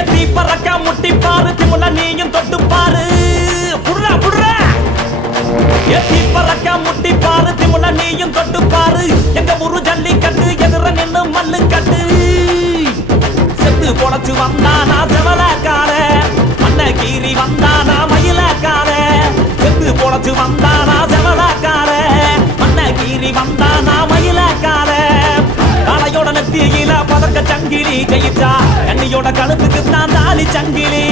எத்தி பறக்க முட்டி பாரு திமுல நீயும் தொட்டு பாரு புடுறா புடுறா எத்தி பறக்க முட்டி பாரு திமுல நீயும் தொட்டு பாரு எங்க ஊரு ஜல்லிக்கட்டு எதிர நின்னு மல்லு கட்டு செத்து பொழைச்சு வந்தானா செவலக்கார மண்ண கீறி வந்தானா மயிலக்கார செத்து பொழைச்சு வந்தானா செவலக்கார மண்ண கீறி வந்தானா மயிலக்கார காளையோட நெத்தியில பதக்க சங்கிலி ஜெயிச்சா கண்ணியோட கழுத்துக்கு தான் தாலி சங்கிலி